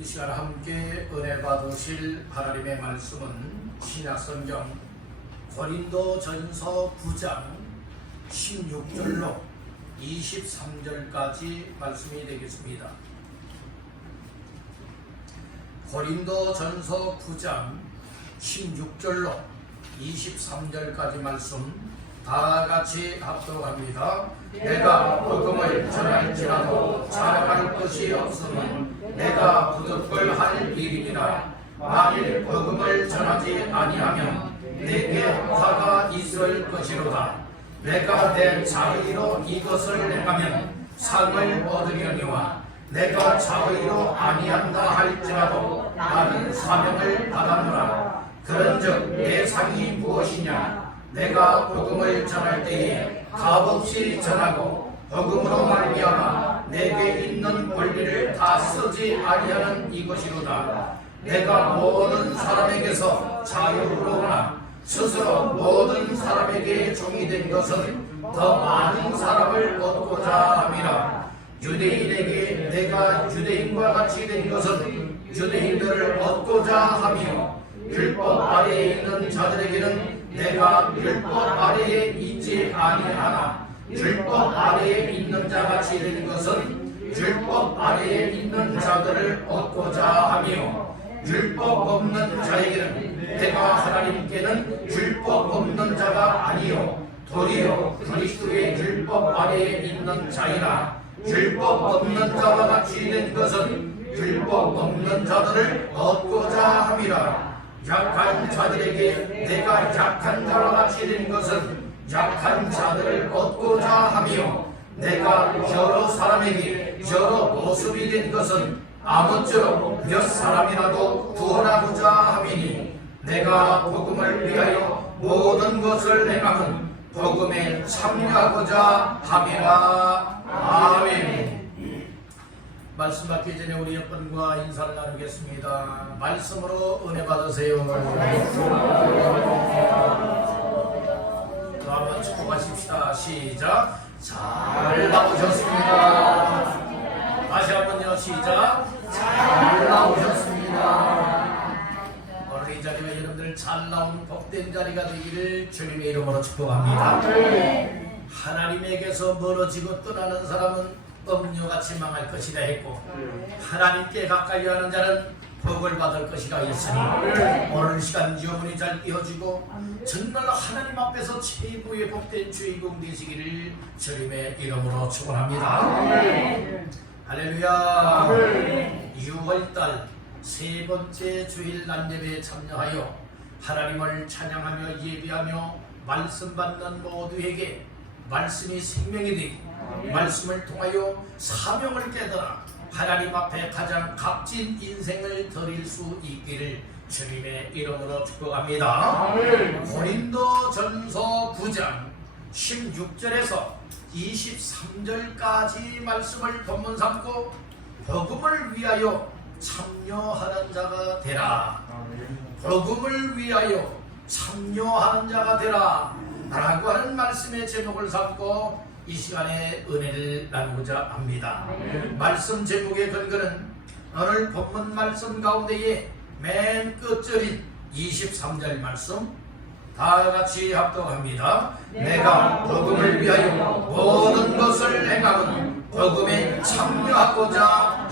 이 시간 함께 은혜 받으실 하나님의 말씀은 신약성경 고린도전서 9장 16절로 23절까지 말씀이 되겠습니다. 고린도전서 9장 16절로 23절까지 말씀 다 같이 합독합니다. 내가 복음을 전할지라도 자랑할 것이 없으면 내가 부득불할 일이니라. 만일 복음을 전하지 아니하면 내게 화가 있을 것이로다. 내가 내 자의로 이것을 행하면 상을 얻으려니와 내가 자의로 아니한다 할지라도 나는 사명을 받았노라. 그런즉 내 상이 무엇이냐? 내가 복음을 전할 때에 값없이 전하고 복음으로 말미암아 내게 있는 권리를 다 쓰지 아니하는 이것이로다. 내가 모든 사람에게서 자유로우나 스스로 모든 사람에게 종이 된 것은 더 많은 사람을 얻고자 함이라. 유대인에게 내가 유대인과 같이 된 것은 유대인들을 얻고자 하며 율법 아래에 있는 자들에게는 내가 율법 아래에 있지 아니하나 율법 아래에 있는 자같이 된 것은 율법 아래에 있는 자들을 얻고자 하며 율법 없는 자에게는 내가 하나님께는 율법 없는 자가 아니요 도리어 그리스도의 율법 아래에 있는 자이나 율법 없는 자와 같이 된 것은 율법 없는 자들을 얻고자 함이라. 약한 자들에게 내가 약한 자와 같이 된 것은 약한 자들을 얻고자 하며 내가 여러 사람에게 여러 모습이 된 것은 아무쪼록 몇 사람이라도 구원하고자 함이니 내가 복음을 위하여 모든 것을 행함은 복음에 참여하고자 함이라. 아멘. 말씀 받기 전에 우리 여러분과 인사를 나누겠습니다. 말씀으로 은혜 받으세요. 또 한번 축복하십시다. 시작. 잘 나오셨습니다. 다시 한번요. 시작. 잘 나오셨습니다. 오늘 이 자리가 여러분들 잘 나온 복된 자리가 되기를 주님의 이름으로 축복합니다. 하나님에게서 멀어지고 떠나는 사람은 음료같이 망할 것이라 했고 하나님께 가까이 하는 자는 복을 받을 것이라 했으니 오늘 시간 영혼이 잘 이어지고 정말로 하나님 앞에서 최고의 복된 주인공 되시기를 주님의 이름으로 축원합니다. 할렐루야. 6월달 세 번째 주일 난예배에 참여하여 하나님을 찬양하며 예배하며 말씀 받는 모두에게 말씀이 생명이 되고 말씀을 통하여 사명을 깨달아 하나님 앞에 가장 값진 인생을 드릴 수 있기를 주님의 이름으로 축복합니다. 고린도전서 9장 16절에서 23절까지 말씀을 본문 삼고 복음을 위하여 참여하는 자가 되라. 복음을 위하여 참여하는 자가 되라 라고 하는 말씀의 제목을 삼고 이 시간에 은혜를 나누고자 합니다. 말씀 제목의 근거는 오늘 본문 말씀 가운데에 맨 끝절인 23절 말씀 다 같이 합독합니다. 내가 복음을 위하여 모든 것을 행함은 복음에 참여하고자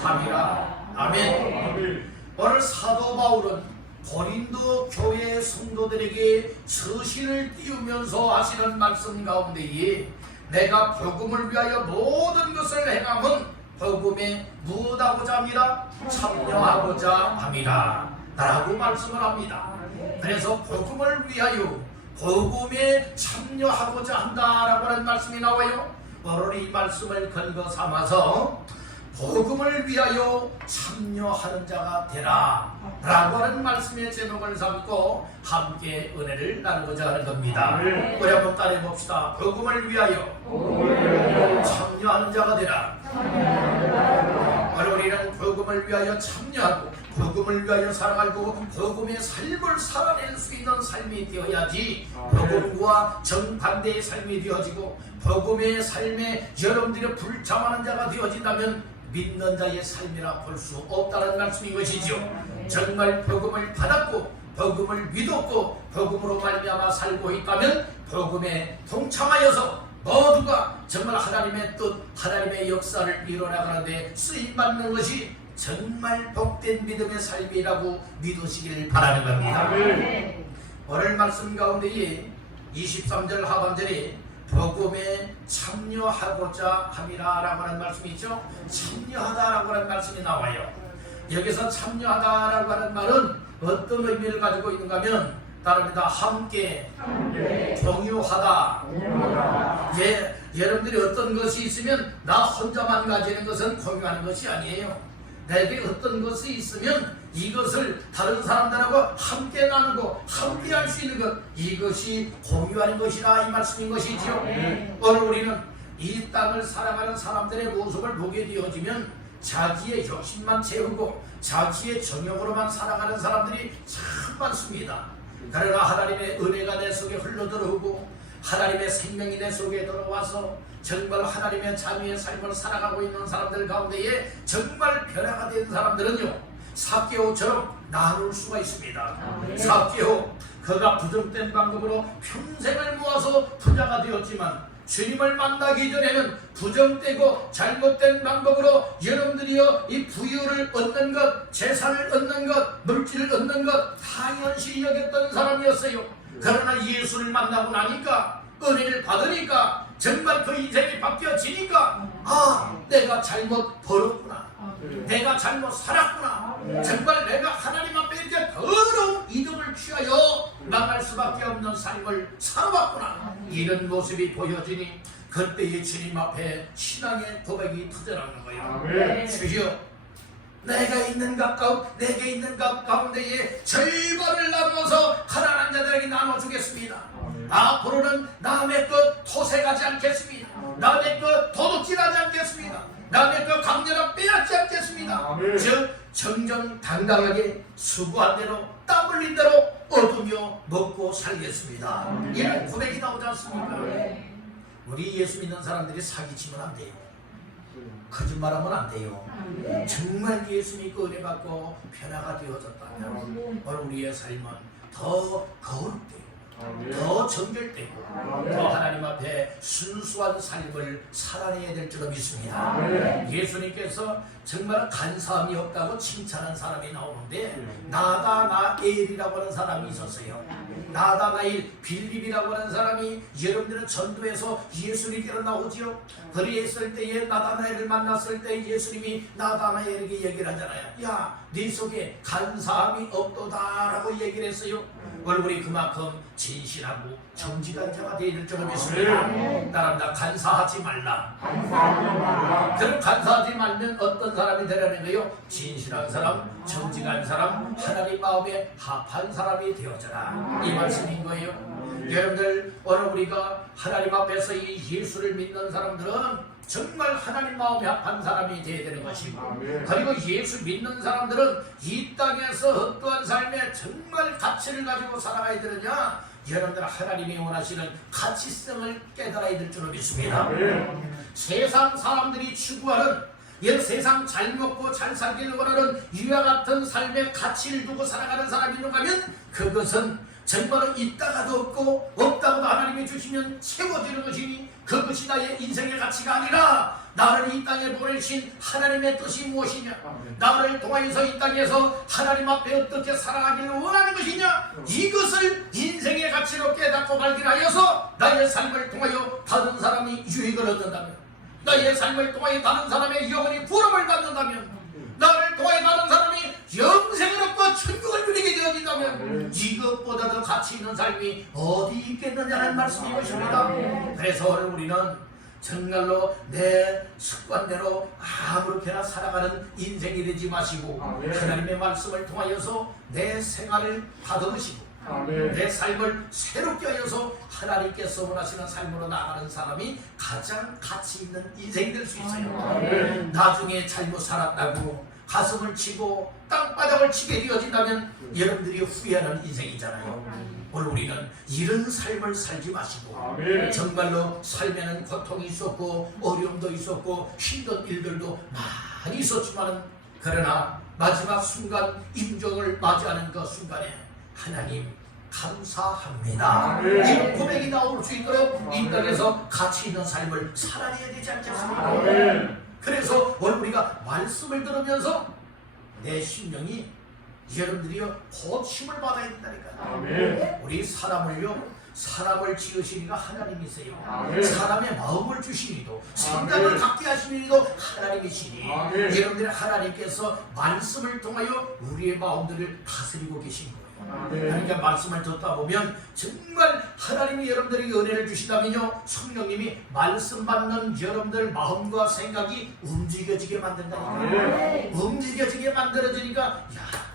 함이라. 아멘. 오늘 사도 바울은 고린도 교회 성도들에게 서신을 띄우면서 하시는 말씀 가운데에 내가 복음을 위하여 모든 것을 행함은 복음에 무엇하고자 함이라? 참여하고자 함이라 라고 말씀을 합니다. 그래서 복음을 위하여 복음에 참여하고자 한다라고 하는 말씀이 나와요. 오늘 이 말씀을 근거 삼아서 복음을 위하여 참여하는 자가 되라 라고 하는 말씀의 제목을 삼고 함께 은혜를 나누고자 하는 겁니다. 우리 한번 따라해 봅시다. 복음을 위하여 참여하는 자가 되라. 우리는 복음을 위하여 참여하고 복음을 위하여 살아가고 복음의 삶을 살아낼 수 있는 삶이 되어야지 복음과 정반대의 삶이 되어지고 복음의 삶에 여러분들이 불참하는 자가 되어진다면 믿는 자의 삶이라 볼 수 없다는 말씀인 것이죠. 정말 복음을 받았고 복음을 믿었고 복음으로 말미암아 살고 있다면 복음에 동참하여서 모두가 정말 하나님의 뜻, 하나님의 역사를 이뤄나가는데 쓰임받는 것이 정말 복된 믿음의 삶이라고 믿으시길 바라는 겁니다. 오늘 말씀 가운데에 23절 하반절에 복음에 참여하고자 함이라 라고 하는 말씀이 있죠. 참여하다라고 하는 말씀이 나와요. 여기서 참여하다라고 하는 말은 어떤 의미를 가지고 있는가 하면 따릅니다. 함께 공유하다. 예, 여러분들이 어떤 것이 있으면 나 혼자만 가지는 것은 공유하는 것이 아니에요. 내게 어떤 것이 있으면 이것을 다른 사람들하고 함께 나누고 함께 할 수 있는 것, 이것이 공유하는 것이다 이 말씀인 것이지요. 오늘 우리는 이 땅을 살아가는 사람들의 모습을 보게 되어지면 자기의 욕심만 채우고 자기의 정욕으로만 살아가는 사람들이 참 많습니다. 그러나 하나님의 은혜가 내 속에 흘러들어오고 하나님의 생명이 내 속에 들어와서 정말 하나님의 자녀의 삶을 살아가고 있는 사람들 가운데에 정말 변화가 된 사람들은요, 삭개오처럼 나눌 수가 있습니다. 삭개오, 그가 부정된 방법으로 평생을 모아서 부자가 되었지만 주님을 만나기 전에는 부정되고 잘못된 방법으로 여러분들이요 이 부유를 얻는 것, 재산을 얻는 것, 물질을 얻는 것 당연시 여겼던 사람이었어요. 그러나 예수를 만나고 나니까, 은혜를 받으니까, 정말 그 인생이 바뀌어지니까, 아, 내가 잘못 벌었구나, 내가 잘못 살았구나, 정말 내가 하나님 앞에 이렇게 더러운 이득을 취하여 나갈 수밖에 없는 삶을 살아왔구나, 이런 모습이 보여지니 그때의 주님 앞에 신앙의 고백이 터져나오는 거예요. 주여, 내게 있는 것 가운데에 절반을 나누어서 가난한 자들에게 나눠주겠습니다. 앞으로는 남의 것 토색하지 않겠습니다. 남의 것 도둑질하지 않겠습니다. 남의 것 강렬한 빼앗지 않겠습니다. 즉 정정당당하게 수고한 대로 땀 흘린 대로 얻으며 먹고 살겠습니다. 이런 고백이 나오지 않습니까? 우리 예수 믿는 사람들이 사기치면 안 돼요. 거짓말하면 안 돼요. 정말 예수 믿고 은혜 받고 변화가 되어졌다면 오늘 우리의 삶은 더 거룩되고 더 정결되고 더 하나님 앞에 순수한 삶을 살아내야 될 줄로 믿습니다. 예수님께서 정말 간사함이 없다고 칭찬한 사람이 나오는데 나다나엘이라고 하는 사람이 있었어요. 나다나엘, 빌립이라고 하는 사람이 여러분들은 전도에서 예수님께로 나오지요. 그리했을 때에 나다나엘을 만났을 때 예수님이 나다나엘에게 얘기를 하잖아요. 야, 네 속에 간사함이 없도다 라고 얘기를 했어요. 얼굴이 그만큼 진실하고 정직한 자가 되어야 될 줄로 믿습니다. 따라합니다. 간사하지 말라. 그럼 간사하지 말면 어떤 사람이 되라는 거예요? 진실한 사람, 정직한 사람, 하나님 마음에 합한 사람이 되어져라, 이 말씀인 거예요. 여러분들, 오늘 우리가 하나님 앞에서 이 예수를 믿는 사람들은 정말 하나님 마음에 합한 사람이 되어야 되는 것이고, 그리고 예수 믿는 사람들은 이 땅에서 어떠한 삶에 정말 가치를 가지고 살아가야 되느냐, 여러분들 하나님이 원하시는 가치성을 깨달아야 될 줄로 믿습니다. 세상 사람들이 추구하는 이 세상 잘 먹고 잘 살기를 원하는 이와 같은 삶의 가치를 두고 살아가는 사람이 있는가 하면 그것은 정말로 있다가도 없고 없다고도 하나님이 주시면 채워지는 것이니 그것이 나의 인생의 가치가 아니라 나를 이 땅에 보내신 하나님의 뜻이 무엇이냐, 나를 통하여서 이 땅에서 하나님 앞에 어떻게 살아가기를 원하는 것이냐, 이것을 인생의 가치로 깨닫고 발견하여서 나의 삶을 통하여 다른 사람이 유익을 얻는다면, 나의 삶을 통하여 다른 사람의 영혼이 부름을 받는다면, 나를 통하여 다른 사람이 영생을 얻고 천국을 누리게 되어진다면 이것보다 더 가치 있는 삶이 어디 있겠느냐는 말씀이 것입니다. 그래서 오늘 우리는 정말로 내 습관대로 아무렇게나 살아가는 인생이 되지 마시고 하나님의 말씀을 통하여서 내 생활을 다듬으시고 내 삶을 새롭게 하여서 하나님께서 원하시는 삶으로 나가는 사람이 가장 가치 있는 인생이 될 수 있어요. 나중에 잘못 살았다고 가슴을 치고 땅바닥을 치게 되어진다면 여러분들이 후회하는 인생이잖아요. 오늘 우리는 이런 삶을 살지 마시고 정말로 삶에는 고통이 있었고 어려움도 있었고 힘든 일들도 많이 있었지만 그러나 마지막 순간 임종을 맞이하는 그 순간에 하나님 감사합니다. 이 고백이 나올 수 있도록 이 땅에서 가치 있는 삶을 살아내야 되지 않겠습니까? 그래서 오늘 우리가 말씀을 들으면서 내 심령이 여러분들이요 고침을 받아야 된다니까요. 우리 사람을 지으시니가 하나님이세요. 사람의 마음을 주시니도 생각을 갖게 하시니도 하나님이시니 여러분들 하나님께서 말씀을 통하여 우리의 마음들을 다스리고 계신 거예요. 그러니까 말씀을 듣다 보면 정말 하나님이 여러분들에게 은혜를 주시다면요 성령님이 말씀 받는 여러분들 마음과 생각이 움직여지게 만든다니까요. 움직여지게 만들어지니까 야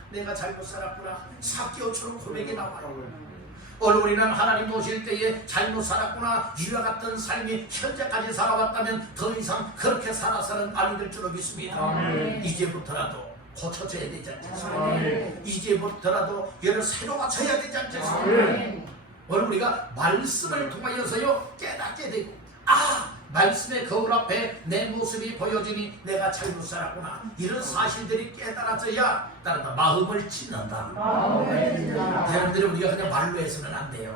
내가 잘못 살았구나. 사개오처럼 고백이 나와요. 오늘 우리는 하나님 오실 때에 잘못 살았구나. 이와 같은 삶이 현재까지 살아왔다면 더 이상 그렇게 살아서는 아니 될 줄로 믿습니다. 이제부터라도 고쳐져야 되지 않겠습니까? 이제부터라도 얘를 새로 맞춰야 되지 않겠습니까? 오늘 우리가 말씀을 통하여서요 깨닫게 되고 말씀의 거울 앞에 내 모습이 보여지니 내가 잘못 살았구나. 이런 사실들이 깨달아져야 따르다 마음을 찢는다. 여러분들이 우리가 그냥 말로 해서는 안 돼요.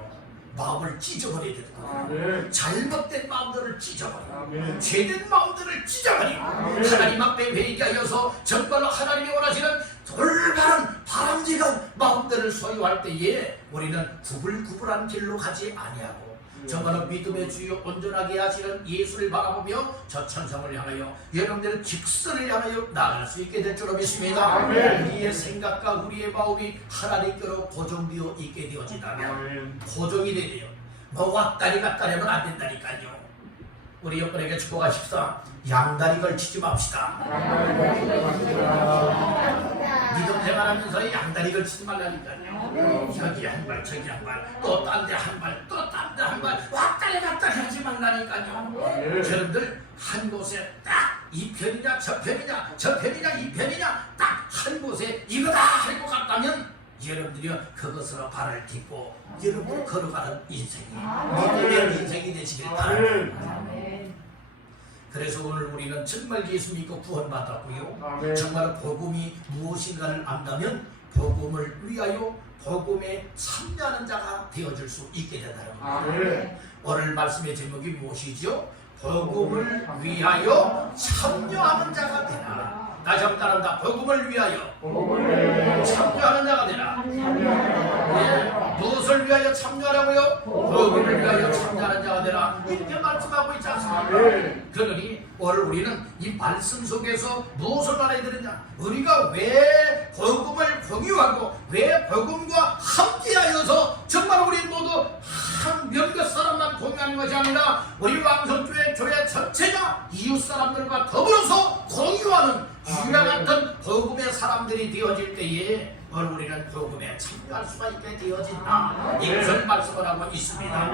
마음을 찢어버려야 되는 거예요. 잘못된 마음들을 찢어버리고 죄된 마음들을 찢어버리고 하나님 앞에 회개하여서 정말로 하나님이 원하시는 돌바른 바람직한 마음들을 소유할 때에 우리는 구불구불한 길로 가지 아니하고 정말로 믿음의 주요 온전하게 하시는 예수를 바라보며 저 천성을 향하여 여러분들의 직선을 향하여 나아갈 수 있게 될 줄로 믿습니다. 우리의 생각과 우리의 마음이 하나님께로 고정되어 있게 되어진다면 고정이 되네요. 뭐 왔다리 갔다리 하면 안 된다니까요. 우리 여러분에게 축복하십시다. 양다리 걸치지 맙시다. 믿음 생활하면서 양다리 걸치지 말라니까요. 여기 한 발 저기 한 발 또 딴 데 한 발 또 딴 데 한 발 왔다리 갔다리 하지 말라니까요. 여러분들 한 곳에 딱 이 편이냐 저 편이냐 저 편이냐 이 편이냐 딱 한 곳에 이거다 하고 갔다면 여러분들이 그것으로 발을 딛고 여러분들 걸어가는 인생이 믿음의 인생이 되시길 바랍니다. 그래서 오늘 우리는 정말 예수 믿고 구원받았고요. 정말 복음이 무엇인가를 안다면 복음을 위하여 복음에 참여하는 자가 되어줄 수 있게 된다는 겁니다. 오늘 말씀의 제목이 무엇이죠? 복음을 위하여 참여하는 자가 되라. 다시 한번 따라합니다. 복음을 위하여 참여하는 자가 되라. 무엇을 위하여 참여하라고요? 복음을 위하여 참여하는 자가 되라. 이렇게 말씀하고 있지 않습니까? 그러니 오늘 우리는 이 말씀 속에서 무엇을 말해야 되느냐? 우리가 왜 복음을 공유하고 왜 복음과 함께하여서 정말 우리 모두 한 몇몇 사람만 공유하는 것이 아니라 우리 왕성교회 교회 전체가 이웃 사람들과 더불어서 공유하는 이와 같은 복음의 사람들이 되어질 때에 오늘 우리는 복음에 참여할 수가 있게 되어진다. 이것을 말씀을 하고 있습니다.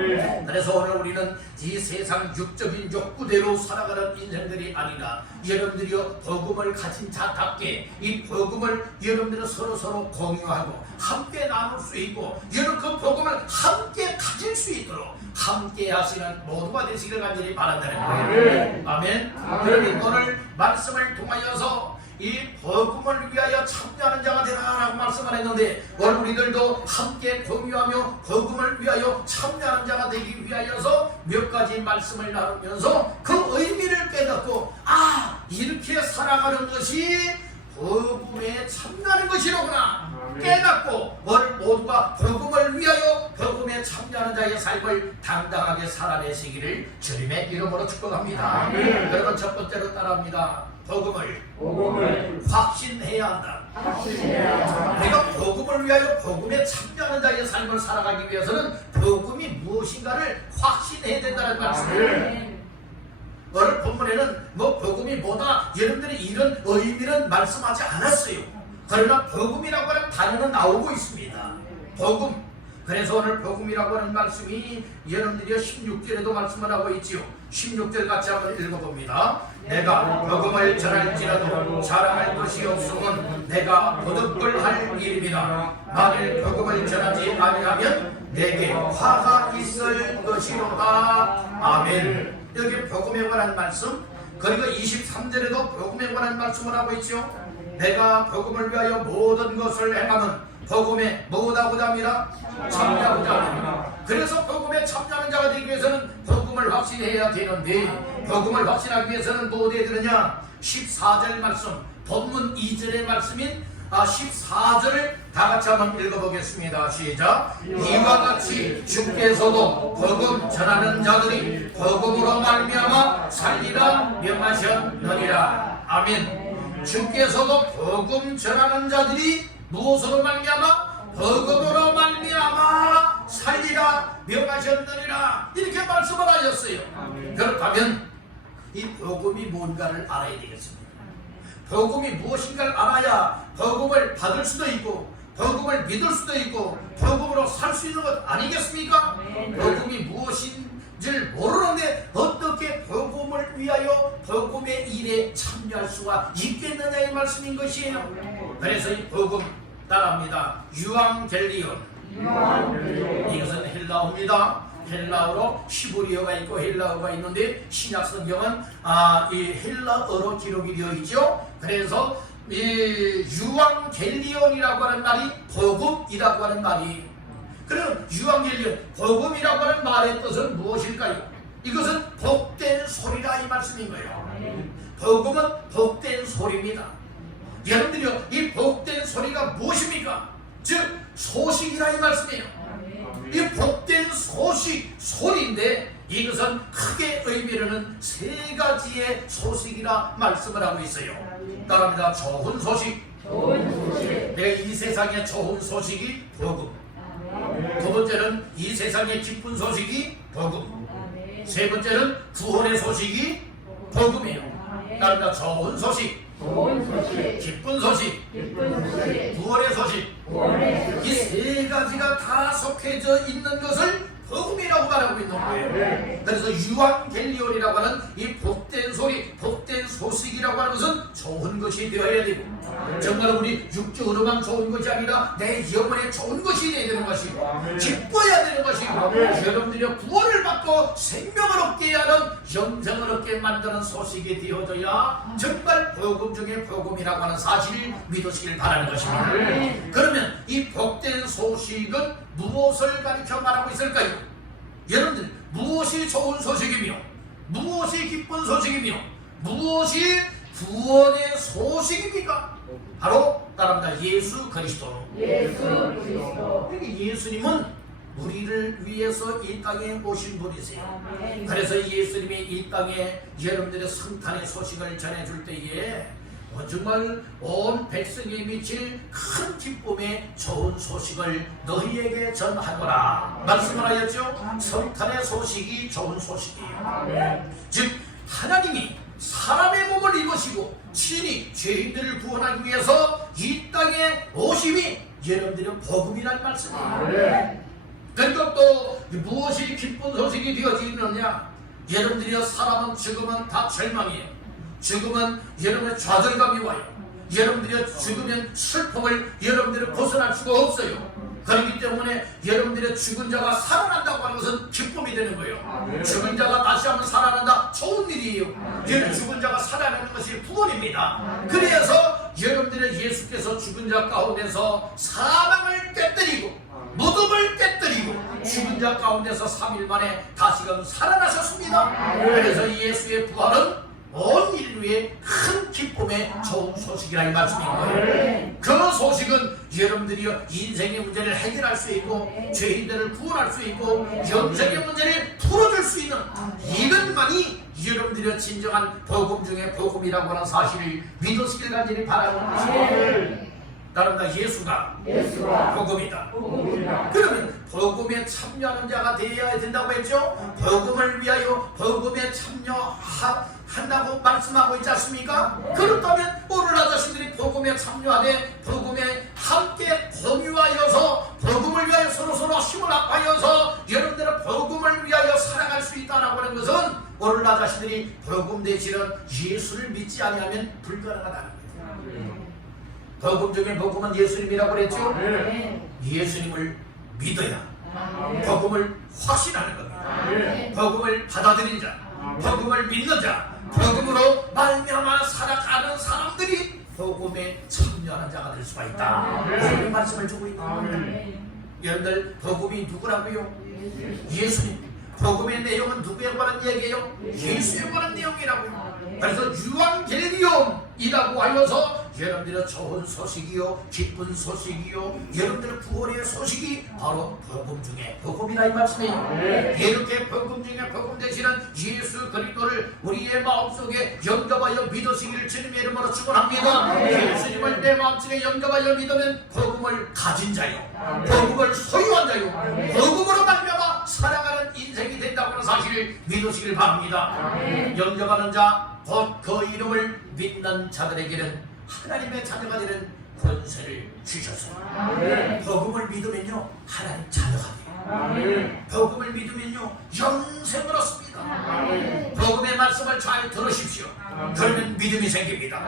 그래서 오늘 우리는 이 세상 육적인 욕구대로 살아가는 인생들이 아니라 여러분들이요 복음을 가진 자답게 이 복음을 여러분들은 서로 공유하고 함께 나눌 수 있고 여러분 그 복음을 함께 가질 수 있도록 함께 하시는 모두가 되시기를 간절히 바란다는 거예요. 아멘. 그러니 오늘 말씀을 통하여서 이 복음을 위하여 참여하는 자가 되라라고 말씀을 했는데 오늘 우리들도 함께 공유하며 복음을 위하여 참여하는 자가 되기 위하여서 몇 가지 말씀을 나누면서 그 의미를 깨닫고 이렇게 살아가는 것이 복음에 참여하는 것이로구나 깨닫고 오늘 모두가 복음을 위하여 복음에 참여하는 자의 삶을 당당하게 살아내시기를 주님의 이름으로 축복합니다. 여러분 첫 번째로 따라합니다. 복음을 확신해야 한다. 내가 복음을 위하여 복음에 참여하는 자의 삶을 살아가기 위해서는 복음이 무엇인가를 확신해야 된다는 말씀이에요. 오늘 본문에는 뭐 복음이 뭐다 여러분들이 이런 의미는 말씀하지 않았어요. 그러나 복음이라고 하는 단어는 나오고 있습니다. 복음 그래서 오늘 복음이라고 하는 말씀이 여러분들이 16절에도 말씀을 하고 있지요. 16절 같이 한번 읽어봅니다. 내가 복음을 전할지라도 자랑할 것이 없으면 내가 도둑질할 일입니다. 만일 복음을 전하지 아니하면 내게 화가 있을 것이로다. 아멘. 여기 복음에 관한 말씀, 그리고 23절에도 복음에 관한 말씀을 하고 있죠. 내가 복음을 위하여 모든 것을 행하면 복음에 뭐하고자 합니다? 참여하고자 합니다. 그래서 복음에 참여하는 자가 되기 위해서는 복음을 확신해야 되는데, 복음을 확신하기 위해서는 뭐 해야 되느냐? 14절 말씀, 본문 2절의 말씀인 14절을 다 같이 한번 읽어보겠습니다. 시작. 이와 같이 주께서도 복음 전하는 자들이 복음으로 말미암아 살리라 명하셨느니라. 아멘. 주께서도 복음 전하는 자들이 무엇으로 말미암아? 복음으로 말미암아 살리라 명하셨느니라. 이렇게 말씀을 하셨어요. 그렇다면 이 복음이 뭔가를 알아야 되겠습니다. 복음이 무엇인가를 알아야 복음을 받을 수도 있고 복음을 믿을 수도 있고 복음으로 살 수 있는 것 아니겠습니까? 복음이 무엇인지를 모르는데 어떻게 복음을 위하여 복음의 일에 참여할 수가 있겠느냐 이 말씀인 것이에요. 그래서 이 복음 따라합니다. 유앙겔리온. 이것은 헬라어입니다. 헬라어로 히브리어가 있고 헬라어가 있는데 신약 성경은 이 헬라어로 기록이 되어 있죠. 그래서 이 유앙겔리온이라고 하는 말이 복음이라고 하는 말이. 그럼 유앙겔리온, 복음이라고 하는 말의 뜻은 무엇일까요? 이것은 복된 소리라 이 말씀인 거예요. 복음은 복된 소리입니다. 여러분들이요, 이 복된 소리가 무엇입니까? 즉 소식이라 이 말씀이에요. 이 복된 소식, 소리인데 이것은 크게 의미로는 세 가지의 소식이라 말씀을 하고 있어요. 따라합니다. 좋은 소식. 내가 이 세상의 좋은 소식이 복음. 두 번째는 이 세상의 기쁜 소식이 복음. 세 번째는 구원의 소식이 복음이에요. 따라합니다. 좋은 소식, 기쁜 소식, 구원의 소식. 이 세 가지가 다 속해져 있는 것을 복음이라고 말하고 있는 거예요. 그래서 유앙겔리온이라고 하는 이 복된 소리, 복된 소식이라고 하는 것은 좋은 것이 되어야 되고, 정말 우리 육적으로만 좋은 것이 아니라 내 영혼에 좋은 것이 되어야 되는 것이고, 기뻐야 되는 것이고, 여러분들이 구원을 받고 생명을 얻게 하는, 영생을 얻게 만드는 소식이 되어져야 정말 복음 중에 복음이라고 하는 사실을 믿으시길 바라는 것입니다. 그러면 이 복된 소식은 무엇을 가르쳐 말하고 있을까요? 여러분들, 무엇이 좋은 소식이며 무엇이 기쁜 소식이며 무엇이 구원의 소식입니까? 바로 따라합니다. 예수 그리스도. 그러니까 예수님은 우리를 위해서 이 땅에 오신 분이세요. 그래서 예수님이 이 땅에 여러분들의 성탄의 소식을 전해줄 때에 정말 온 백성에 미칠 큰 기쁨의 좋은 소식을 너희에게 전하노라 말씀을 하였죠. 성탄의 소식이 좋은 소식이에요. 즉 하나님이 사람의 몸을 입으시고 친히 죄인들을 구원하기 위해서 이 땅에 오심이 여러분들의 복음이라는 말씀이에요. 그러니까 또 무엇이 기쁜 소식이 되어지느냐? 여러분들이 사람은 죽으면 다 절망이에요. 죽으면 여러분의 좌절감이 와요. 여러분들이 죽으면 슬픔을 여러분들이 벗어날 수가 없어요. 그렇기 때문에 여러분들의 죽은 자가 살아난다고 하는 것은 기쁨이 되는 거예요. 죽은 자가 다시 한번 살아난다, 좋은 일이에요. 죽은 자가 살아나는 것이 구원입니다. 그래서 여러분들의 예수께서 죽은 자 가운데서 사망을 깨뜨리고 무덤을 깨뜨리고 죽은 자 가운데서 3일 만에 다시금 살아나셨습니다. 그래서 예수의 부활은 온 인류의 큰 기쁨의 좋은 소식이라 이 말씀인 거예요. 그 소식은 여러분들이 인생의 문제를 해결할 수 있고 죄인들을 구원할 수 있고 영생의 문제를 풀어줄 수 있는 이것만이 여러분들이 진정한 복음 중에 복음이라고 하는 사실을 믿으시길 간절히 바라는 것입니다. 따릅니다. 예수가 복음이다. 그러면 복음에 참여하는 자가 되어야 된다고 했죠. 복음을 위하여 복음에 참여한다고 말씀하고 있지 않습니까? 그렇다면 오늘 아저씨들이 복음에 참여하되 복음에 함께 공유하여서 복음을 복음을 위하여 서로서로 힘을 합하여서 여러분들은 복음을 위하여 살아갈 수 있다라고 하는 것은 오늘 나 자신들이 복음 되시는 예수를 믿지 아니하면 불가능하다는 거예요. 복음 중에 복음은 예수님이라고 그랬죠. 예수님을 믿어야 복음을 확신하는 겁니다. 복음을 받아들인 자, 복음을 믿는 자, 복음으로 말미암아 살아가는 사람들이 복음에 참여하는 자가 될 수가 있다. 그 말씀을 주고 있는 겁니다. 여러분들 복음이 누구라고요? 예수님. 복음의 내용은 누구에 관한 얘기예요? 예수에 관한 내용이라고요. 그래서 유앙겔리온이라고 하여서 여러분들의 좋은 소식이요, 기쁜 소식이요, 여러분들의 구원의 소식이 바로 복음 중에 복음이라 이 말씀이에요. 이렇게 복음 중에 복음 되시는 예수 그리스도를 우리의 마음속에 영접하여 믿으시기를 주님의 이름으로 축원합니다. 예수님을 내 마음속에 영접하여 믿으면 복음을 가진 자요, 복음을 소유한 자요, 복음으로 말미암아 살아가는 인생이 된다고 하는 사실을 믿으시길 바랍니다. 영접하는 자, 곧 그 이름을 믿는 자들에게는 하나님의 자녀가 되는 권세를 주셨습니다. 복음을 믿으면요 하나님 자녀가 돼요. 복음을 믿으면요 영생을 얻습니다. 복음의 말씀을 잘 들으십시오. 그러면 믿음이 생깁니다.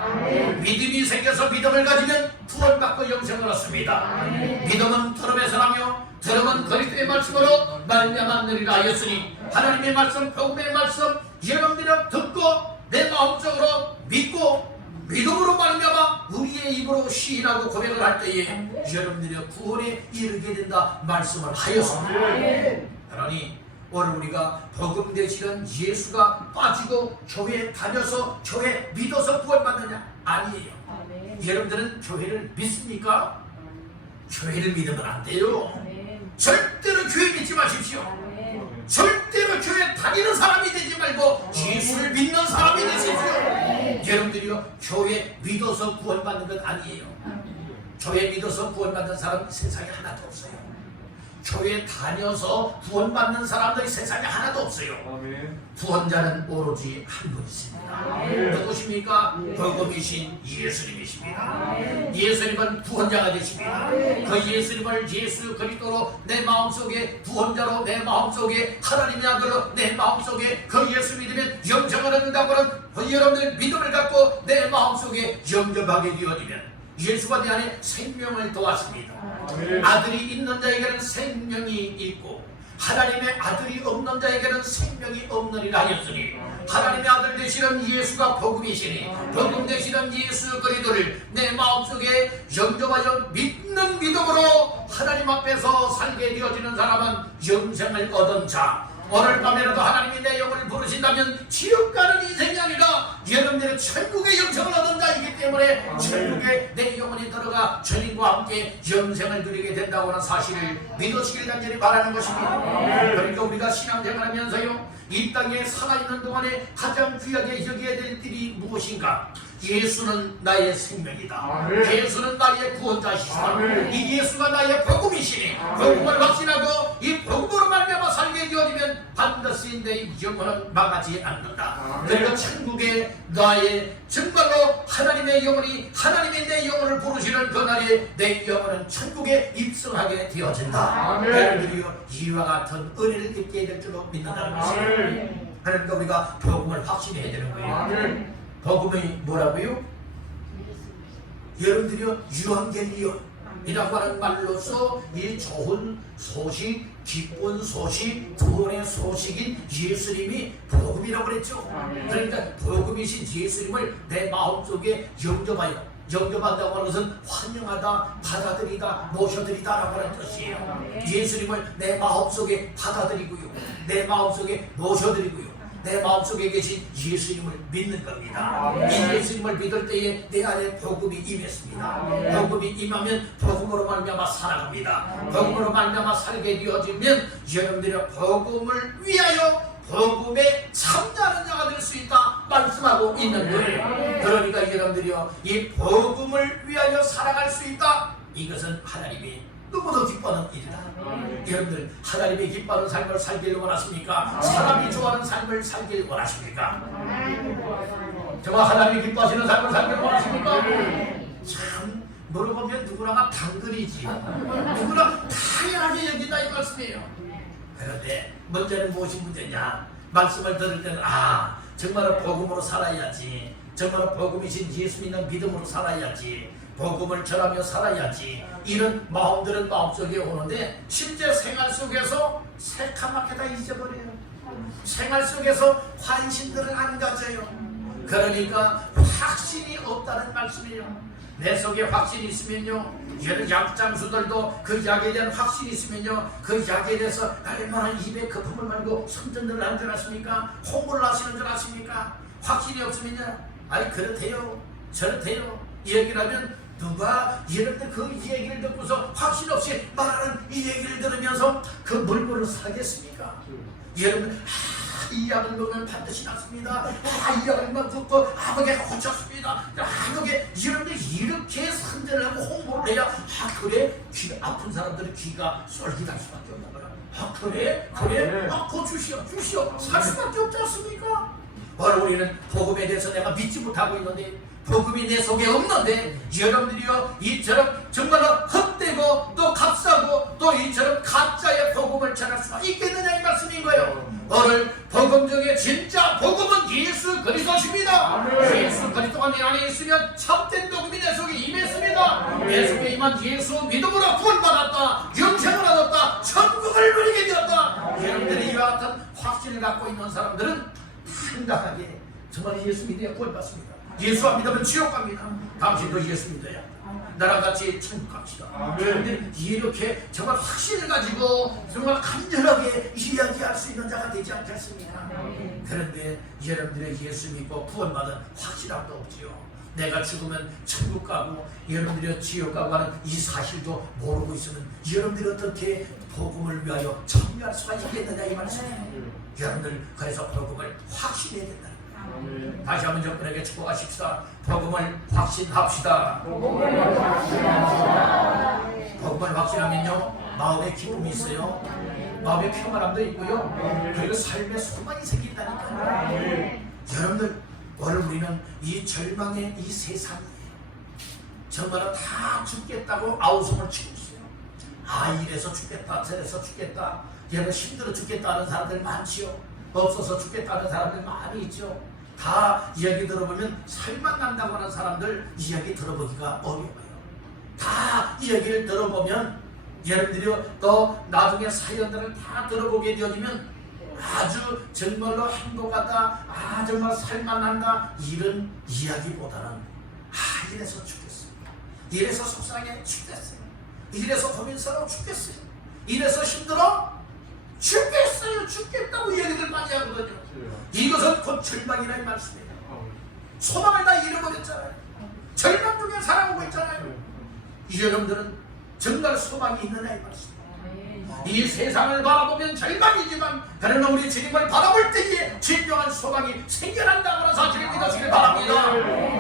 믿음이 생겨서 믿음을 가지면 구원받고 영생을 얻습니다. 믿음은 들음에서 나며 들음은 그리스도의 말씀으로 말미암아 느리라 하였으니 하나님의 말씀, 복음의 말씀 여러분들이 듣고 내 마음속으로 믿고 믿음으로 말미암아 우리의 입으로 시인하고 고백을 할 때에 여러분들의 구원에 이르게 된다 말씀을 하였습니다. 그러니 오늘 우리가 복음 되시는 예수가 빠지고 교회에 다녀서 교회 믿어서 구원받느냐? 아니에요. 여러분들은 교회를 믿습니까? 교회를 믿으면 안 돼요. 절대로 교회 믿지 마십시오. 절대로 교회 다니는 사람이 되지 말고 예수를 믿는 사람이 되십시오. 여러분들이요 교회 믿어서 구원받는 건 아니에요. 교회 믿어서 구원받는 사람 세상에 하나도 없어요. 교회 다녀서 구원받는 사람들이 세상에 하나도 없어요. 구원자는 오로지 한 분 있습니다. 누구십니까? 복음이신 예수님이십니다. 예수님은 구원자가 되십니다. 그 예수님을 예수 그리스도로 내 마음속에 구원자로 내 마음속에 하나님의 아들로 내 마음속에 그 예수 믿으면 영생을 얻는다고 하는 여러분들 믿음을 갖고 내 마음속에 영접하게 되어지면 예수가 내 안에 생명을 도왔습니다. 아들이 있는 자에게는 생명이 있고 하나님의 아들이 없는 자에게는 생명이 없느니라 하였으니 하나님의 아들 되시는 예수가 복음이시니 복음 되시는 예수 그리스도를 내 마음속에 영접하여 믿는 믿음으로 하나님 앞에서 살게 되어지는 사람은 영생을 얻은 자. 오늘 밤에라도 하나님이 내 영혼을 부르신다면 지옥 가는 인생이 아니라 여러분들은 천국의 영생을 얻은 자이기 때문에 천국에 내 영혼이 들어가 주님과 함께 영생을 누리게 된다고 하는 사실을 믿으시길 간절히 바라는 것입니다. 그러니까 우리가 신앙생활하면서요 이 땅에 살아있는 동안에 가장 귀하게 여겨야 될 일이 무엇인가? 예수는 나의 생명이다. 예수는 나의 구원자시다. 이 예수가 나의 복음이시니 복음을 확신하고 이 복음으로 말미암아 살게 되어지면 반드시 내 영혼은 망하지 않는다. 그리고 천국에 나의 정말로 하나님의 영혼이 하나님의 내 영혼을 부르시는 그날에 내 영혼은 천국에 입성하게 되어진다. 여러분들이요 이와 같은 은혜를 입게 될 줄로 믿는다는 것이에요. 그러니까 우리가 복음을 확신해야 되는 거예요. 복음이 뭐라고요? 여러분들이요 유앙겔리온이라고 하는 말로서 이 좋은 소식, 기쁜 소식, 구원의 소식인 예수님이 복음이라고 그랬죠. 그러니까 복음이신 예수님을 내 마음속에 영접한다고 하는 것은 환영하다, 받아들이다, 모셔드리다라고 하는 뜻이에요. 예수님을 내 마음속에 받아들이고요, 내 마음속에 모셔드리고요, 내 마음속에 계신 예수님을 믿는 겁니다. 이 예수님을 믿을 때에 내 안에 복음이 임했습니다. 복음이 임하면 복음으로 말미암아 살아갑니다. 복음으로 말미암아 살게 되어지면 여러분들의 복음을 위하여 복음에 참여하는 자가 될 수 있다 말씀하고 있는 거예요. 그러니까 여러분들이요 이 복음을 위하여 살아갈 수 있다. 이것은 하나님이 너무도 기뻐하는 일이다. 여러분들 하나님이 기뻐하는 삶을 살길 원하십니까? 사람이 좋아하는 삶을 살길 원하십니까? 정말 하나님이 기뻐하시는 삶을 살길 원하십니까? 참 물어보면 누구나가 당근이지. 누구나 당연하게 여긴다 이 말씀이에요. 그런데 문제는 무엇이 문제냐? 말씀을 들을 때는 정말로 복음으로 살아야지. 정말로 복음이신 예수 믿는 믿음으로 살아야지. 복음을 전하며 살아야지. 이런 마음들은 마음속에 오는데 실제 생활 속에서 새카맣게 다 잊어버려요. 생활 속에서 환심들을 안 가져요. 그러니까 확신이 없다는 말씀이에요. 내 속에 확신이 있으면요, 이런 약장수들도 그 약에 대한 확신이 있으면요, 그 약에 대해서 얼마나 입에 거품을 말고 선전들을 하는 줄 아십니까? 홍보를 하시는 줄 아십니까? 확신이 없으면요, 그렇대요, 저렇대요 이 얘기를 하면 누가 여러분들 그 얘기를 듣고서 확신 없이 말하는 이 얘기를 들으면서 그 물건을 사겠습니까? 여러분, 이 약을 먹으면 반드시 낫습니다. 이 약을만 듣고 아버지가 고쳤습니다. 아버지, 여러분들 이렇게 선전을 하고 홍보를 해야 그래? 귀가 아픈 사람들은 귀가 쏠깃할 수밖에 없는 거라. 그래? 주시오. 살 수밖에 없지 않습니까? 바로 우리는 복음에 대해서 내가 믿지 못하고 있는데, 복음이 내 속에 없는데 여러분들이요 이처럼 정말로 헛되고 또 값싸고 또 이처럼 가짜의 복음을 전할 수가 있겠느냐 이 말씀인 거예요. 오늘 복음 중에 진짜 복음은 예수 그리스도십니다. 예수 그리스도가 내 안에 있으면 참된 복음이 내 속에 임했습니다. 내 속에 임한 예수 믿음으로 구원받았다, 영생을 얻었다, 천국을 누리게 되었다. 여러분들이 이와 같은 확신을 갖고 있는 사람들은 당당하게 정말 예수 믿어야 구원받습니다. 예수 안 믿으면 지옥 갑니다. 당신도 예수 믿어야 나랑 같이 천국 갑시다. 그런데 이렇게 정말 확신을 가지고 정말 간절하게 이야기할 수 있는 자가 되지 않겠습니까? 그런데 여러분들의 예수 믿고 구원받은 확신함도 없지요. 내가 죽으면 천국 가고 여러분들이 지옥 가고 하는 이 사실도 모르고 있으면 여러분들이 어떻게 복음을 위하여 참여할 수가 있겠느냐 이 말씀이에요. 여러분들 그래서 복음을 확신해야 된다. 다시 한번 여러분에게 축복하십시다. 복음을 확신합시다. 복음을 확신하면요 마음에 기쁨이 있어요. 마음에 평안함도 있고요, 그리고 삶에 소망이 생긴다니까요. 여러분들, 오늘 우리는 이 절망의 이 세상에 정말 다 죽겠다고 아우성을 치고 있어요. 이래서 죽겠다, 저래서 죽겠다, 여러분 힘들어 죽겠다 하는 사람들 많지요. 없어서 죽겠다는 사람들 많이 있죠. 다 이야기 들어보면 살만 난다고 하는 사람들 이야기 들어보기가 어려워요. 다 이야기를 들어보면 여러분들이 또 나중에 사연들을 다 들어보게 되어지면 아주 정말로 행복하다, 정말 살만 난다 이런 이야기보다는 이래서 죽겠어요, 이래서 속상해 죽겠어요, 이래서 고민스러워 죽겠어요, 이래서 힘들어 죽겠어요, 죽겠다고 이야기들 많이 하거든요. 이것은 곧 절망이라 이 말씀이에요. 소망을 다 잃어버렸잖아요. 절망 중에 살아오고 있잖아요. 여러분들은 정말 소망이 있느냐 이 말씀이에요. 이 세상을 바라보면 절망이지만 그러나 우리 주님을 바라볼 때에 진정한 소망이 생겨난다고 하는 사실을 믿으시길 바랍니다.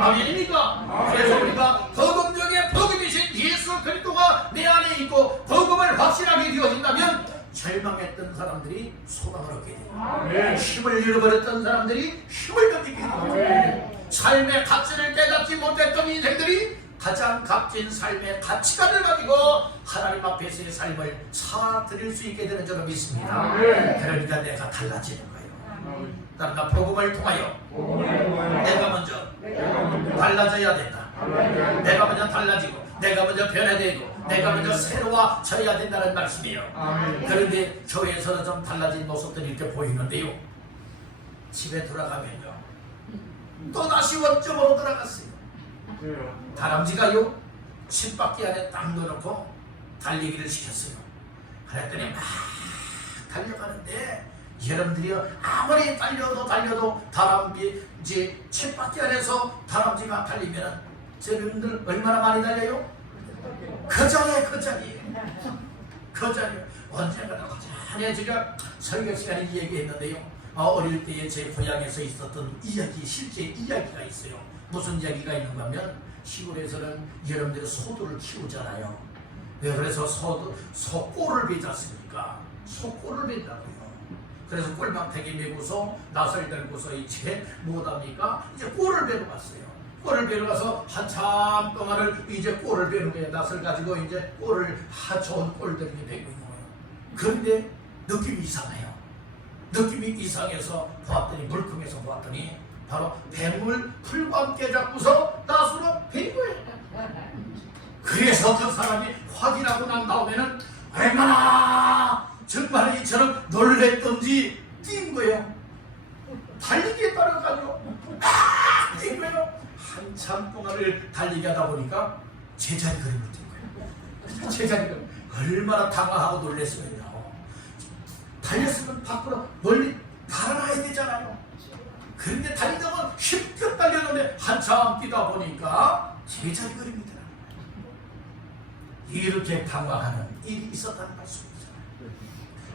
아멘입니까? 그래서 우리가 복음 중에 복음이신 예수 그리스도가 내 안에 있고 복음을 확신하게 되어진다면 절망했던 사람들이 소망을 얻게 돼요. 힘을 잃어버렸던 사람들이 힘을 얻게 돼요. 삶의 가치를 깨닫지 못했던 인생들이 가장 값진 삶의 가치관을 가지고 하나님 앞에서의 삶을 살아드릴 수 있게 되는 줄로 믿습니다. 그러니까 내가 달라지는 거예요. 그러니까 복음을 통하여 내가 먼저 달라져야 된다. 내가 먼저 달라지고 내가 먼저 변화되고 내가 먼저 새로워져야 된다는 말씀이에요. 그런데 교회에서는 좀 달라진 모습들이 이렇게 보이는데요, 집에 돌아가면요 또다시 원점으로 돌아갔어요. 다람쥐가요 집 밖에 안에 딱 넣어놓고 달리기를 시켰어요. 그랬더니 막 달려가는데 여러분들이요 아무리 달려도 다람쥐 집 밖에 안에서 다람쥐가 달리면 여러분들 얼마나 많이 달려요? 그 자리에 언젠가 거창해 제가 설교 시간에 얘기했는데요, 어릴 때에 제 고향에서 있었던 이야기, 실제 이야기가 있어요. 무슨 이야기가 있는가 하면 시골에서는 여러분들이 소들을 키우잖아요. 그래서 소꼬를 베지 않습니까? 소꼬를 벤다고요. 그래서 꼴망태기 메고서 나설 들고서 이제 못합니까? 이제 꼴을 베고 갔어요. 꼴을 베러 가서 한참 동안을 이제 꼴을 베는 거예요. 낫을 가지고 이제 꼴을 좋은 꼴들이 되고 있는 거예요. 그런데 느낌이 이상해요. 느낌이 이상해서 보았더니, 물품에서 보았더니 바로 뱀을 풀과 함께 잡고서 낫으로 벤 거예요. 그래서 그 사람이 확인하고 난 다음에는 얼마나 정말 이처럼 놀랬던지 뛴 거예요. 달리기에 따라가지고 뛴 거예요. 한참 동안을 달리게 하다 보니까 제자리 그림을 뛴 거예요. 제자리 그림. 얼마나 당황하고 놀랬으면요. 달렸으면 밖으로 멀리 달아나야 되잖아요. 그런데 달리다가 힘껏 달렸는데 한참 뛰다 보니까 제자리 그림이더라고요. 이렇게 당황하는 일이 있었다는 말씀이죠.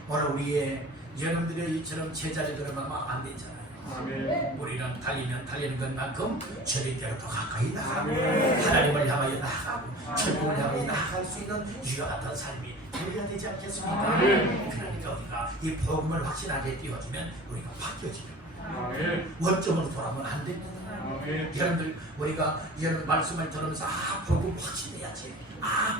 오늘 우리의 여러분들의 이처럼 제자리 그림하면 안 되잖아요. 아멘. 우리는 달리면 달리는 것만큼 저리대로 더 가까이 나가고 하나님을 향하여 나가고 천국을 향하여 나아갈 수 있는 이와 같은 삶이 되어야 되지 않겠습니까? 그러니까 우리가 이 복음을 확실하게 띄워주면 우리가 바뀌어지는 거예요. 원점으로 돌아오면 안 됩니다. 여러분들 우리가 이런 말씀을 들으면서 복음 확신해야지,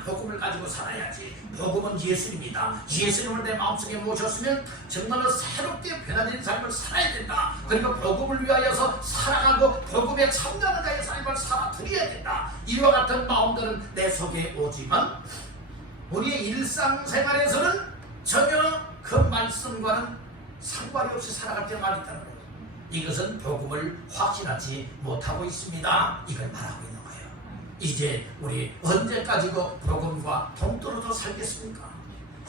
복음을 가지고 살아야지. 복음은 예수님이다. 예수님을 내 마음속에 모셨으면 정말로 새롭게 변화된 삶을 살아야 된다. 그리고 복음을 위하여서 살아가고 복음에 참여하는 자의 삶을 살아드려야 된다. 이와 같은 마음들은 내 속에 오지만 우리의 일상생활에서는 전혀 그 말씀과는 상관이 없이 살아갈 때가 많이 있다는 거예요. 이것은 복음을 확신하지 못하고 있습니다. 이걸 말하고 있는 거예요. 이제 우리 언제까지고 복음과 동떨어져 살겠습니까?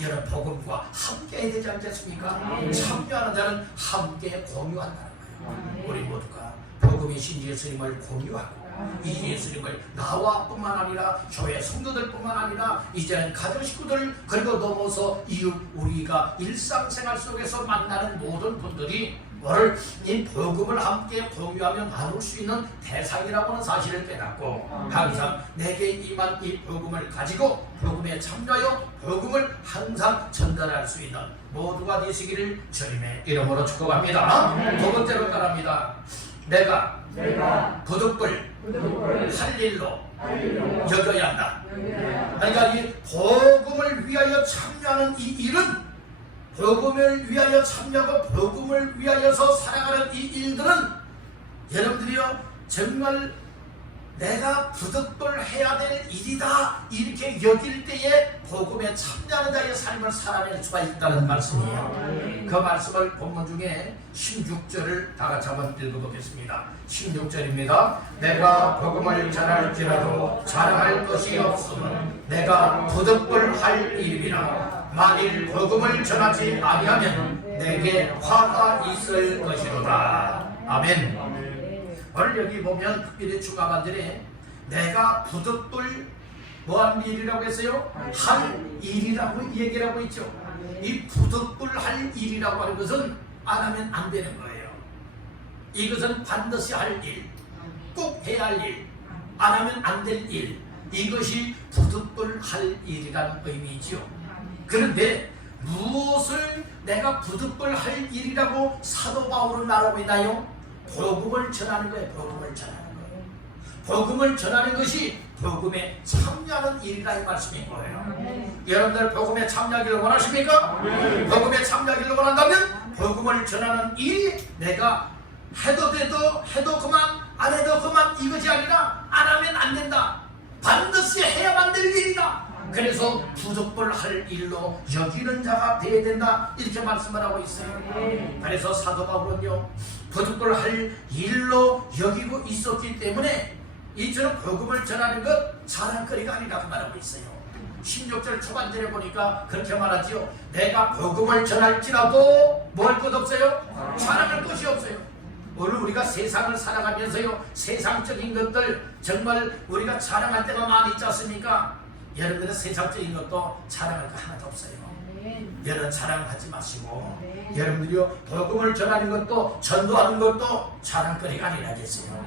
여러분, 복음과 함께 해야 되지 않겠습니까? 참여하는 자는 함께 공유한다는 거예요. 우리 모두가 복음이신 예수님을 공유하고 이 예수님을 나와 뿐만 아니라 교회 성도들 뿐만 아니라 이제는 가정 식구들, 그리고 넘어서 이웃, 우리가 일상생활 속에서 만나는 모든 분들이 오늘 이 복음을 함께 공유하며 나눌 수 있는 대상이라고 하는 사실을 깨닫고 항상 내게 임한 이 복음을 가지고 복음에 참여하여 복음을 항상 전달할 수 있는 모두가 되시기를 주님의 이름으로 축복합니다. 두 번째로 따라합니다. 내가 부득불 할 일로 여겨야 한다. 그러니까 이 복음을 위하여 참여하는 이 일은, 복음을 위하여 참여하고 복음을 위하여서 살아가는 이 일들은 여러분들이요 정말 내가 부득불 해야 될 일이다 이렇게 여길 때에 복음에 참여하는 자의 삶을 살아낼 수가 있다는 말씀이에요. 그 말씀을 본문 중에 16절을 다 같이 한번 읽어보겠습니다. 16절입니다. 내가 복음을 전할지라도 자랑할 것이 없으면 내가 부득불 할 일이라. 만일 복음을 전하지 아니하면 내게 화가 있을 것이로다. 아멘. 오늘 여기 보면 특별히 주가반절에 내가 부득불 뭐한 일이라고 했어요? 할 일이라고 얘기를 하고 있죠. 이 부득불 할 일이라고 하는 것은 안 하면 안 되는 거예요. 이것은 반드시 할 일, 꼭 해야 할 일, 안 하면 안 될 일, 이것이 부득불 할 일이라는 의미죠. 그런데 무엇을 내가 부득불 할 일이라고 사도 바울은 말하고 있나요? 복음을 전하는 거예요. 복음을 전하는 거예요. 복음을 전하는 것이 복음에 참여하는 일이라 이 말씀인 거예요. 여러분들 복음에 참여하기를 원하십니까? 복음에 참여하기를 원한다면 복음을 전하는 일이 내가 해도 돼도 해도 그만, 안 해도 그만, 이것이 아니라 안 하면 안 된다. 반드시 해야만 될 일이다. 그래서 부득불 할 일로 여기는 자가 되어야 된다 이렇게 말씀을 하고 있어요. 그래서 사도 바울은요 부득불 할 일로 여기고 있었기 때문에 이처럼 복음을 전하는 것 자랑거리가 아니라고 말하고 있어요. 16절 초반절에 보니까 그렇게 말하지요. 내가 복음을 전할지라도 뭐 할 것 없어요? 자랑할 것이 없어요. 오늘 우리가 세상을 살아가면서요 세상적인 것들 정말 우리가 자랑할 때가 많이 있지 않습니까? 여러분들은 세상적인 것도 자랑할 거 하나도 없어요. 여러분 자랑하지 마시고 여러분들이요 복음을 전하는 것도 전도하는 것도 자랑거리가 아니라겠어요.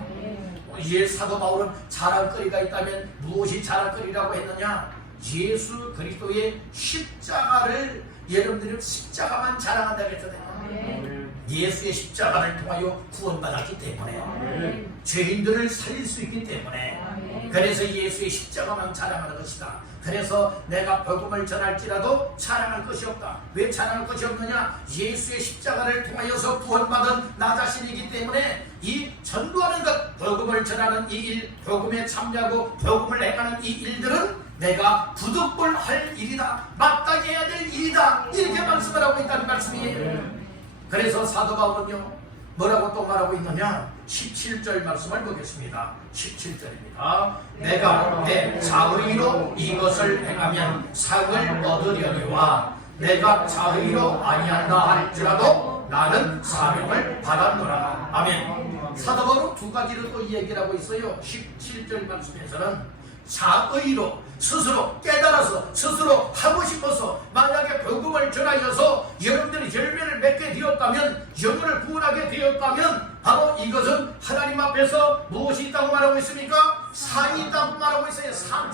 예, 사도 바울은 자랑거리가 있다면 무엇이 자랑거리라고 했느냐? 예수 그리스도의 십자가를 여러분들이 십자가만 자랑한다고 했잖아요. 예수의 십자가를 통하여 구원받았기 때문에 죄인들을 살릴 수 있기 때문에 그래서 예수의 십자가만 자랑하는 것이다. 그래서 내가 복음을 전할지라도 자랑할 것이 없다. 왜 자랑할 것이 없느냐? 예수의 십자가를 통하여서 구원받은 나 자신이기 때문에 이 전도하는 것, 복음을 전하는 이 일, 복음에 참여하고 복음을 행하는 이 일들은 내가 부득불 할 일이다, 마땅히 해야 될 일이다, 이렇게 말씀을 하고 있다는 말씀이에요. 그래서 사도 바울은요 뭐라고 또 말하고 있느냐? 17절 말씀을 보겠습니다. 17절입니다. 내가 내 자의로 이것을 행하면 상을 얻으려니와 내가 자의로 아니한다 할지라도 나는 사명을 받았노라. 아멘. 사도 바울은 두 가지로 또 얘기를 하고 있어요. 17절 말씀에서는 자의로 스스로 깨달아서 스스로 하고 싶어서 만약에 복음을 전하여서 여러분들이 열매를 맺게 되었다면, 영혼을 구원하게 되었다면 바로 이것은 하나님 앞에서 무엇이 있다고 말하고 있습니까? 상이 있다고 말하고 있어요. 상.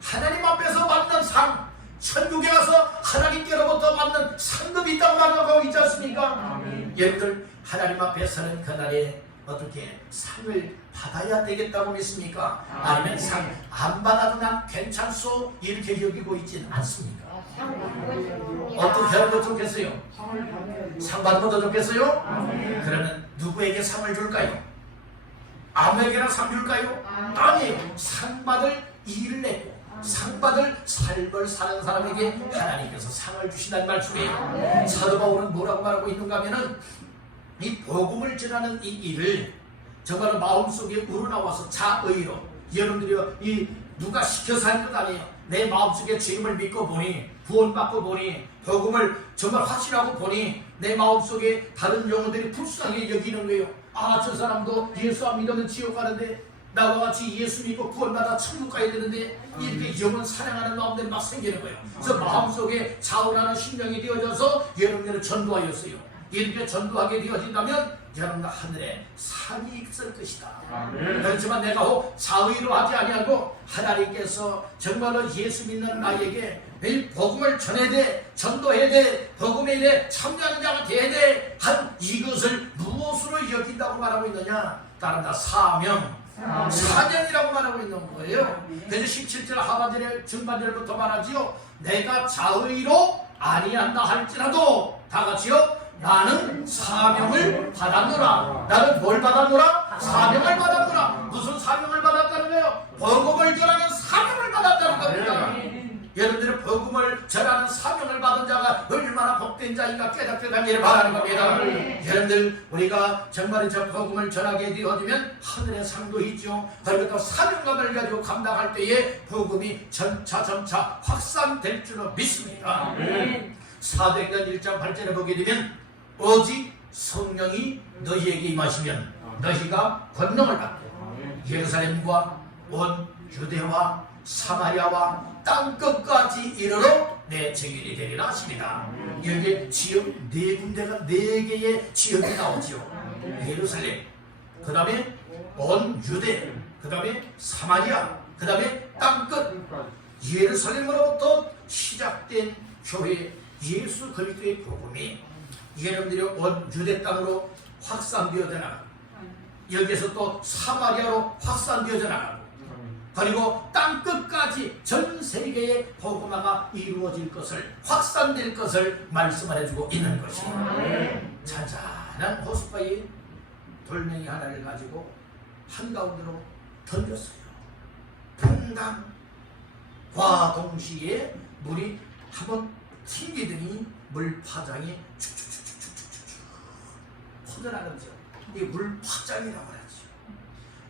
하나님 앞에서 받는 상, 천국에 가서 하나님께로부터 받는 상급이 있다고 말하고 있지 않습니까? 여러분들 하나님 앞에 서는 그날에 어떻게 상을 받아야 되겠다고 믿습니까? 아니면 상 안 받아도 난 괜찮소 이렇게 여기고 있지는 않습니까? 어떻게 하는 거 좋겠어요? 상 받는 것도 좋겠어요? 그러면 누구에게 상을 줄까요? 아무에게나 상 줄까요? 아니에요. 상 받을 일을 내고 상 받을 삶을 사는 사람에게 하나님께서 상을 주신다는 말씀이에요. 사도 바울은 뭐라고 말하고 있는가 하면은 이 복음을 전하는 이 일을 정말 마음속에 우러나와서 자의로, 여러분들이요 이 누가 시켜서 하는 것 아니에요. 내 마음속에 주님을 믿고 보니, 구원받고 보니, 복음을 정말 확신하고 보니 내 마음속에 다른 영혼들이 불쌍하게 여기는 거예요. 아, 저 사람도 예수 안 믿으면 지옥 가는데 나와 같이 예수 믿고 구원받아 천국 가야 되는데, 이렇게 영혼 사랑하는 마음들이 막 생기는 거예요. 그래서 마음속에 자원하는 심령이 되어져서 여러분들을 전도하였어요. 이렇게 전도하게 되어진다면 여러분들 하늘에 상이 있을 것이다. 그렇지만 내가 혹 자의로 하지 아니하고 하나님께서 정말로 예수 믿는 나에게 매일 복음을 전해야 돼, 전도해야 돼, 복음에 대해 참여하는 자가 돼야 돼 한 이것을 무엇으로 여긴다고 말하고 있느냐? 다른 다 사명이라고 말하고 있는 거예요. 그래서 17절 하반절에 중반절부터 말하지요. 내가 자의로 아니한다 할지라도 다 같이요. 나는 사명을 받았노라. 나는 뭘 받았노라? 사명을 받았노라. 무슨 사명을 받았다는 거예요? 복음을 전하는 사명을 받았다는 겁니다. 여러분들은 복음을 전하는 사명을 받은 자가 얼마나 복된 자인가 깨닫게 되기를 바라는 겁니다. 여러분들 우리가 정말 저 복음을 전하게 되어지면 하늘의 상도 있죠. 그리고 또 사명감을 가지고 감당할 때에 복음이 점차 확산될 줄로 믿습니다. 사도행전 1장 8절에 보게 되면 오직 성령이 너희에게 임하시면 너희가 권능을 받고 예루살렘과 온 유대와 사마리아와 땅끝까지 이르러 내 증인이 되리라 하십니다. 여기 지역 네 군데가 네 개의 지역이 나오지요. 예루살렘, 그 다음에 온 유대, 그 다음에 사마리아, 그 다음에 땅끝. 예루살렘으로부터 시작된 교회 예수 그리스도의 복음이 여러분들이 온 유대 땅으로 확산되어져 나가고, 여기에서 또 사마리아로 확산되어져 나가고, 그리고 땅끝까지 전 세계의 복음화가 이루어질 것을, 확산될 것을 말씀을 해주고 있는 것이에요. 잔잔한 호숫가에 돌멩이 하나를 가지고 한가운데로 던졌어요. 풍랑과 동시에 물이 한번 튕기더니 물 파장이 축축축축축축 퍼져나가죠. 이게 물 파장이라고 하죠.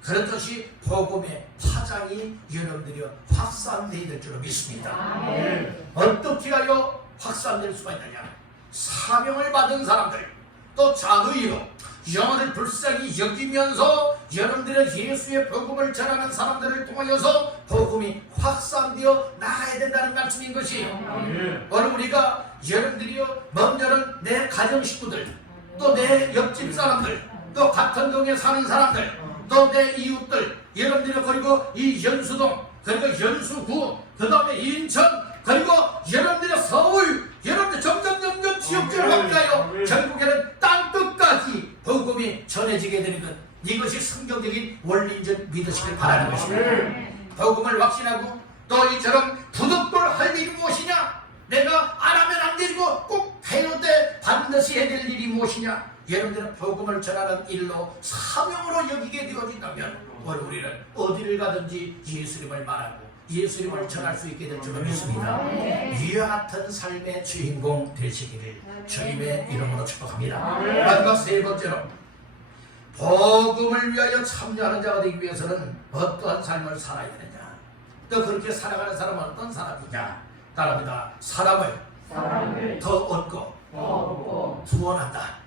그렇듯이 복음의 파장이 여러분들이 확산되어야 될 줄로 믿습니다. 어떻게 하여 확산될 수가 있느냐? 사명을 받은 사람들, 또 자의로 영혼을 불쌍히 여기면서 여러분들의 예수의 복음을 전하는 사람들을 통하여서 복음이 확산되어 나가야 된다는 말씀인 것이에요. 오늘 우리가 여러분들이요, 먼저는 내 가정 식구들, 또 내 옆집 사람들, 또 같은 동에 사는 사람들, 또 내 이웃들, 여러분들이 그리고 이 연수동, 그리고 연수구, 그 다음에 인천, 그리고 여러분들의 서울, 여러분들 점점 지역적으로 확대하여 결국에는 땅끝까지 복음이 전해지게 되는 것, 이것이 성경적인 원리인 믿으시길 바라는 것입니다. 복음을 확신하고 또 이처럼 부득불 할 일이 무엇이냐, 내가 안 하면 안 되고 꼭 해야 돼, 반드시 해야 될 일이 무엇이냐, 여러분들은 복음을 전하는 일로 사명으로 여기게 되어진다면 우리는 어디를 가든지 예수님을 말하고 예수님을 전할 수 있게 될 줄 믿습니다. 이와 같은 삶의 주인공 되시기를 주님의 이름으로 축복합니다. 마지막 세 번째로, 복음을 위하여 참여하는 자가 되기 위해서는 어떠한 삶을 살아야 되느냐, 또 그렇게 살아가는 사람은 어떤 사람이냐, 따라합니다. 사람을 더 얻고 구원한다.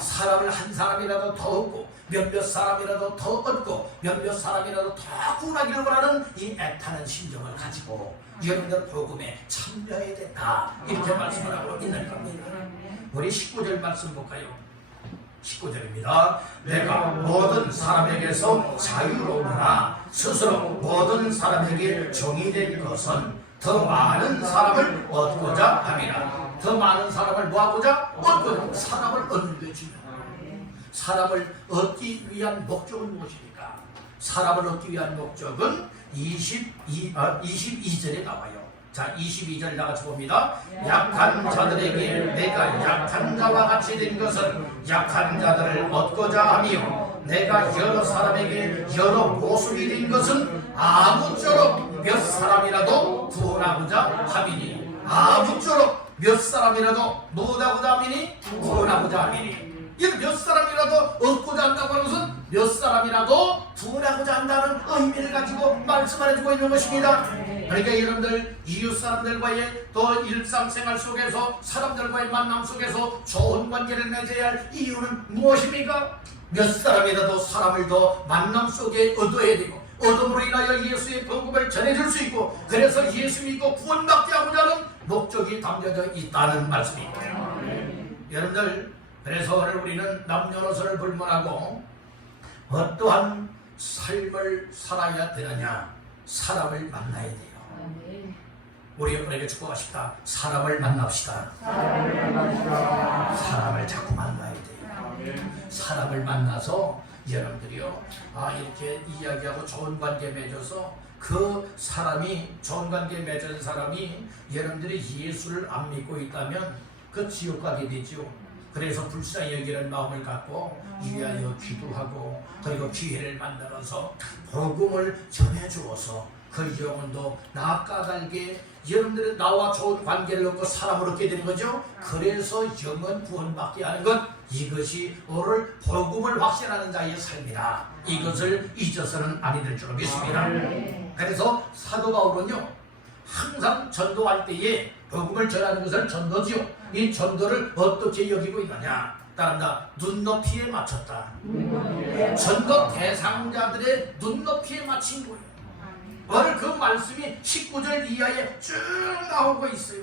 사람을 한 사람이라도 더 얻고 몇몇 사람이라도 더 얻고 몇몇 사람이라도 더 구원하기를 원하는 이 애타는 심정을 가지고 여러분들 복음에 참여해야 된다, 이렇게 말씀을 하고 있는 겁니다. 우리 19절 말씀 볼까요? 19절입니다. 내가 모든 사람에게서 자유로우나 스스로 모든 사람에게 종이 될 것은 더 많은 사람을 얻고자 함이라. 더 많은 사람을 뭐하고자? 얻고자. 사람을 얻는 것입니다. 사람을 얻기 위한 목적은 무엇입니까? 사람을 얻기 위한 목적은 22절에 나와요. 자, 22절 나같이 봅니다. 약한 자들에게 내가 약한 자와 같이 된 것은 약한 자들을 얻고자 하며, 내가 여러 사람에게 여러 모습이 된 것은 아무쪼록 몇 사람이라도 구원하고자 함이니. 아무쪼록 몇 사람이라도 뭐하고자 함이니? 구원하고자 함이니. 이는 몇 사람이라도 얻고자 한다고 하는 것은 몇 사람이라도 구원하고자 한다는 의미를 가지고 말씀해주고 있는 것입니다. 그러니까 여러분들 이웃 사람들과의 또 일상생활 속에서 사람들과의 만남 속에서 좋은 관계를 맺어야 할 이유는 무엇입니까? 몇 사람이라도 사람을 더 만남 속에 얻어야 되고, 얻음으로 인하여 예수의 복음을 전해줄 수 있고, 그래서 예수 믿고 구원받게 하고자 하는 목적이 담겨져 있다는 말씀입니다. 여러분들, 그래서 오늘 우리는 남녀노소를 불문하고 어떠한 삶을 살아야 되느냐, 사람을 만나야 돼요. 우리 여러분에게 축복하십니다. 사람을 만납시다. 사람을 자꾸 만나야 돼요. 사람을 만나서 여러분들이요, 이렇게 이야기하고 좋은 관계 맺어서 그 사람이, 좋은 관계 맺은 사람이 여러분들이 예수를 안 믿고 있다면 그 지옥 가게 되죠. 그래서 불쌍히 여기는 마음을 갖고 위하여 기도하고, 그리고 기회를 만들어서 복음을 전해주어서 그 영혼도 나 까닭에 여러분들은 나와 좋은 관계를 얻고 사람을 얻게 되는 거죠. 그래서 영혼 구원받게 하는 것, 이것이 오늘 복음을 확신하는 자의 삶이다. 이것을 잊어서는 아니 될 줄 믿습니다. 그래서 사도 바울은요, 항상 전도할 때에 복음을 전하는 것을 전도지요. 이 전도를 어떻게 여기고 있느냐, 따른다. 눈높이에 맞췄다. 전도 대상자들의 눈높이에 맞춘 거예요. 오늘 그 말씀이 19절 이하에 쭉 나오고 있어요.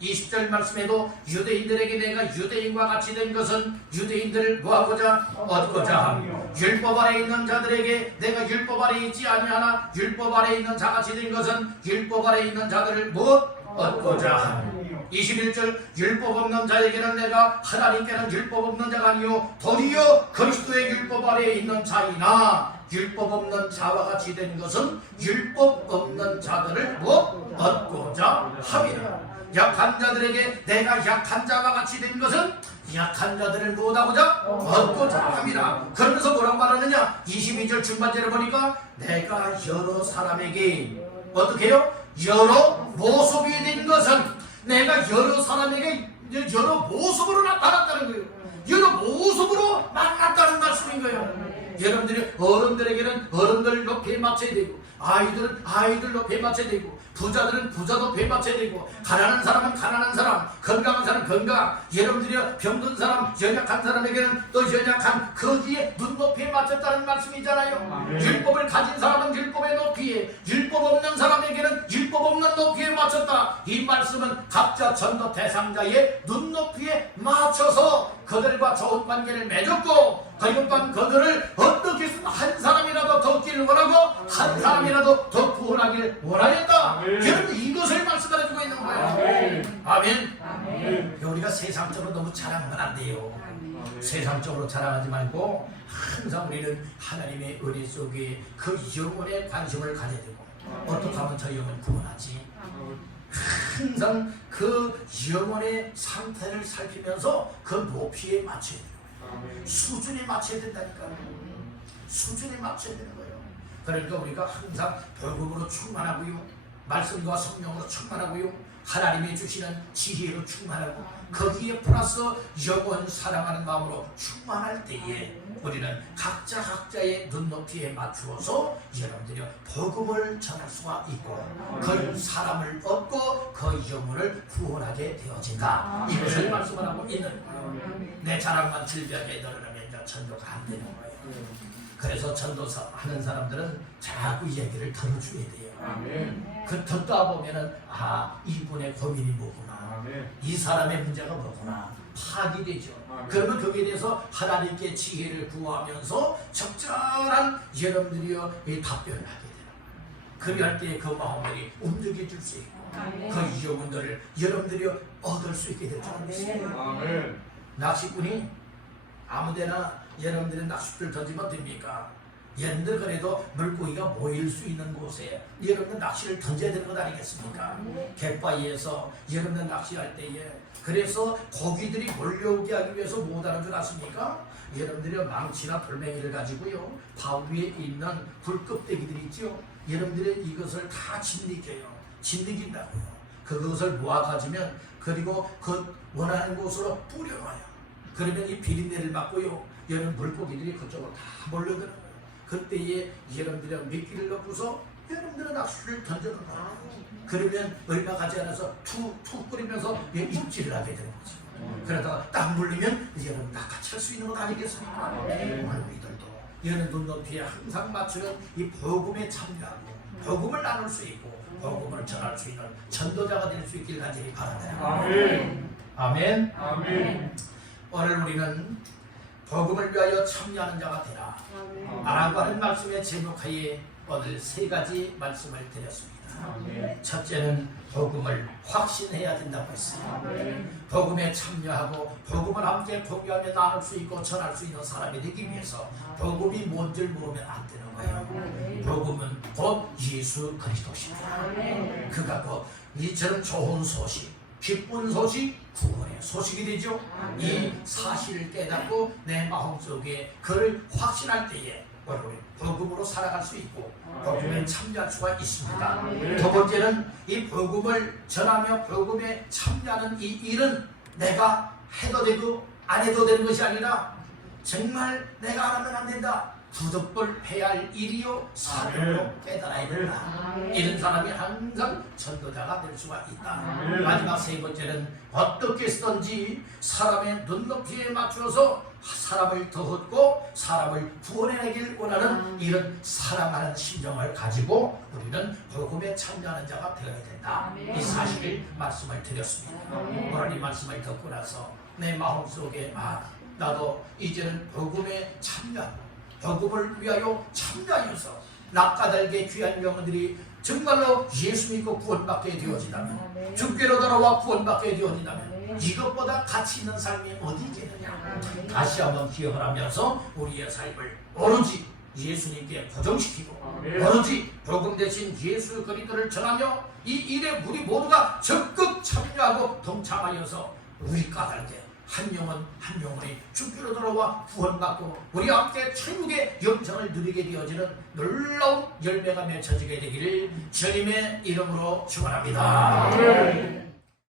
20절 말씀에도 유대인들에게 내가 유대인과 같이 된 것은 유대인들을 뭐하고자? 얻고자 하며, 율법 아래 있는 자들에게 내가 율법 아래 있지 아니하나 율법 아래 있는 자같이 된 것은 율법 아래 있는 자들을 못 얻고자 하며, 21절 율법 없는 자에게는 내가 하나님께는 율법 없는 자가 아니요 도리어 그리스도의 율법 아래에 있는 자이나, 율법 없는 자와 같이 된 것은 율법 없는 자들을 못 얻고자 함이라. 약한 자들에게 내가 약한 자와 같이 된 것은 약한 자들을 못하고자 얻고자 함이라. 그러면서 뭐라고 말하느냐, 22절 중반절에 보니까 내가 여러 사람에게 어떻게 해요? 여러 모습이 된 것은, 내가 여러 사람에게 여러 모습으로 나타났다는 거예요. 여러 모습으로 만났다는 말씀인 거예요. 여러분들이 어른들에게는 어른들 높이에 맞춰야 되고, 아이들은 아이들 높이에 맞춰야 되고, 부자들은 부자 높이에 맞춰야 되고, 가난한 사람은 가난한 사람, 건강한 사람은 건강, 여러분들이 병든 사람, 연약한 사람에게는 또 연약한 거기에 눈높이에 맞췄다는 말씀이잖아요. 율법을 가진 사람은 율법의 높이에, 율법 없는 사람에게는 율법 없는 높이에 맞췄다. 이 말씀은 각자 전도 대상자의 눈높이에 맞춰서 그들과 좋은 관계를 맺었고, 그리고 또한 그들을 어떻게 해서 한 사람이라도 더 얻기를 원하고 한 사람이라도 더 구원하기를 원하였다. 여러분, 이것을 말씀해주고 있는 거예요. 아멘. 우리가 우리가 세상적으로 너무 자랑하면 안 돼요. 세상적으로 자랑하지 말고 항상 우리는 하나님의 은혜 속에 그 영혼에 관심을 가져야 되고 어떻게 하면 저 영혼 구원하지? 항상 그 영혼의 상태를 살피면서 그 높이에 맞춰야 돼요. 수준에 맞춰야 된다니까요. 수준에 맞춰야 되는 거예요. 그러니까 우리가 항상 복음으로 충만하고요, 말씀과 성령으로 충만하고요, 하나님이 주시는 지혜로 충만하고 거기에 플러스 영원 사랑하는 마음으로 충만할 때에 우리는 각자의 눈높이에 맞추어서 여러분들이 복음을 전할 수가 있고 그 사람을 얻고 그 영혼을 구원하게 되어진다. 이것을 말씀을 하고 있는 거예요. 내 자랑만 질병에 늘어나면 이제 전도가 안 되는 거예요. 그래서 전도사 하는 사람들은 자꾸 얘기를 들어줘야 돼요. 그 듣다 보면은 이분의 고민이 뭐구나, 이 사람의 문제가 뭐구나 파악이 되죠. 그러면 거기에 대해서 하나님께 지혜를 구하면서 적절한 여러분들이요 답변을 하게 돼요. 그리할 때 그 마음들이 움직여질 수 있고 그 영혼들을 여러분들이 얻을 수 있게 될 줄 믿습니다. 낚시꾼이 아무데나 여러분들의 낚싯줄 던지면 됩니까? 여러분들 그래도 물고기가 모일 수 있는 곳에 여러분들 낚시를 던져야 되는 것 아니겠습니까? 갯바위에서 여러분들 낚시할 때에 그래서 고기들이 몰려오게 하기 위해서 못 하는 줄 아십니까? 여러분들이 망치나 돌멩이를 가지고요 바위에 있는 굴껍데기들이 있죠. 여러분들이 이것을 다 짓이긴다고요. 그것을 모아 가지면 그리고 그 원하는 곳으로 뿌려놔요. 그러면 이 비린내를 맡고요 여러분 물고기들이 그쪽으로 다 몰려드는 거예요. 그때에 여러분들이 미끼를 넣고서 여러분들은 낚시를 던져놓는 거예요. 그러면 얼마 가지 않아서 툭툭 뿌리면서 입질을 하게 되는 거죠. 그러다가 딱 물리면 여러분 낚아챌 수 있는 것 아니겠습니까? 오늘 우리들도 이런 눈높이에 항상 맞추는 이 복음에 참여하고 복음을 나눌 수 있고 복음을 전할 수 있는 전도자가 될 수 있길 간절히 바랍니다. 아멘. 아멘. 오늘 우리는 복음을 위하여 참여하는 자가 되라 라고 하는 말씀에 제목하에 오늘 세 가지 말씀을 드렸습니다. 첫째는 복음을 확신해야 된다고 했어요. 복음에 참여하고 복음을 함께 공유하며 나눌 수 있고 전할 수 있는 사람이 되기 위해서 복음이 뭔지를 모르면 안 되는 거예요. 복음은 곧 예수 그리스도십니다. 그가 곧 이처럼 좋은 소식, 기쁜 소식, 구원의 소식이 되죠. 이 사실을 깨닫고 내 마음속에 그를 확신할 때에 우리 복음으로 살아갈 수 있고 복음에 참여할 수가 있습니다. 두 번째는 이 복음을 전하며 복음에 참여하는 이 일은 내가 해도 되고 안 해도 되는 것이 아니라 정말 내가 안 하면 안 된다, 부득불 해야 할 일이요 사명으로 깨달아야 된다. 이런 사람이 항상 전도자가 될 수가 있다. 마지막 세 번째는 어떻게 해서든지 사람의 눈높이에 맞추어서 사람을 더 얻고 사람을 구원해내길 원하는 이런 사랑하는 심정을 가지고 우리는 복음에 참여하는 자가 되어야 된다. 이 사실을 말씀을 드렸습니다. 오늘 이 말씀을 듣고 나서 내 마음속에 나도 이제는 복음에 참여하고 복음을 위하여 참여하여서 낯가달게 귀한 영혼들이 정말로 예수 믿고 구원받게 되어진다면, 주께로 돌아와 구원받게 되어진다면 이것보다 가치 있는 삶이 어디 있겠느냐. 다시 한번 기억을 하면서 우리의 삶을 오로지 예수님께 고정시키고 오로지 복음 대신 예수 그리스도를 전하며 이 일에 우리 모두가 적극 참여하고 동참하여서 우리 까닭에 한 영혼이 주께로 돌아와 구원받고 우리 함께 천국의 영생을 누리게 되어지는 놀라운 열매가 맺혀지게 되기를 주님의 이름으로 축원합니다.